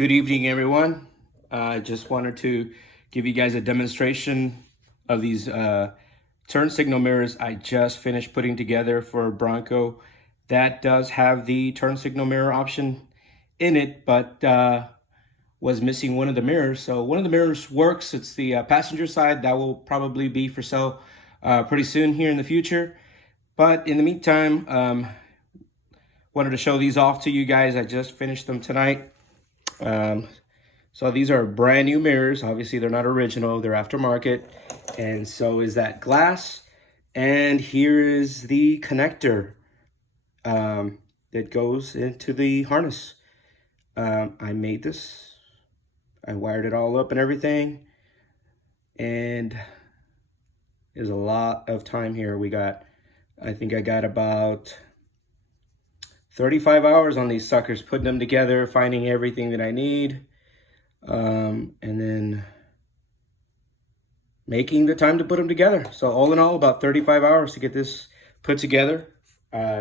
Good evening, everyone. I just wanted to give you guys a demonstration of these turn signal mirrors I just finished putting together for Bronco. That does have the turn signal mirror option in it, but was missing one of the mirrors. So one of the mirrors works. It's the passenger side. That will probably be for sale pretty soon here in the future. But in the meantime, wanted to show these off to you guys. I just finished them tonight. So these are brand new mirrors. Obviously, they're not original. They're aftermarket. And so is that glass. And here is the connector that goes into the harness. I made this. I wired it all up and everything. And there's a lot of time here. I think I got about 35 hours on these suckers, putting them together, finding everything that I need, and then making the time to put them together. So all in all, about 35 hours to get this put together,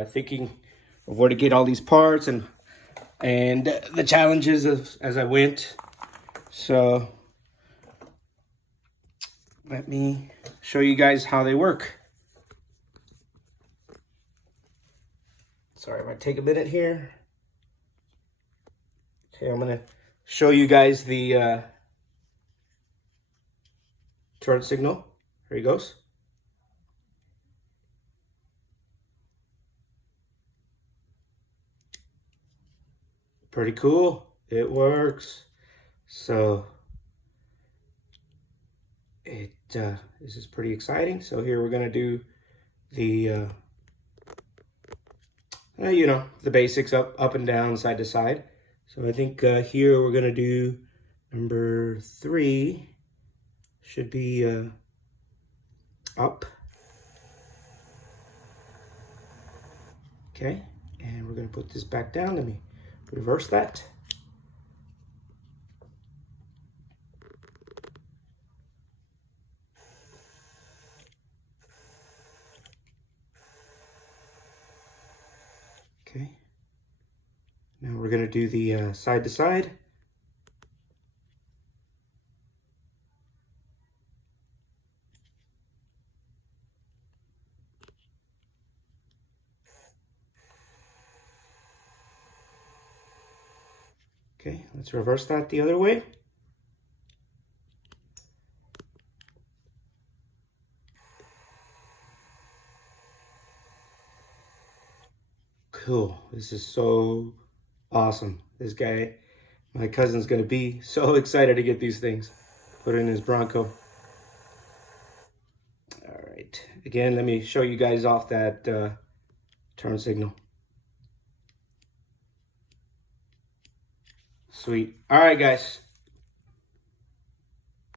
thinking of where to get all these parts and the challenges as I went. So let me show you guys how they work. Sorry, I might take a minute here. Okay, I'm gonna show you guys the turn signal. Here he goes. Pretty cool. It works. So this is pretty exciting. So here we're gonna do the you know, the basics, up and down, side to side. So I think here we're gonna do number 3 should be up. Okay, and we're gonna put this back down. Let me reverse that. Okay, now we're going to do the side to side. Okay, let's reverse that the other way. Cool. This is so awesome. This guy, my cousin's gonna be so excited to get these things put in his Bronco. All right. Again, let me show you guys off that turn signal. Sweet. All right, guys.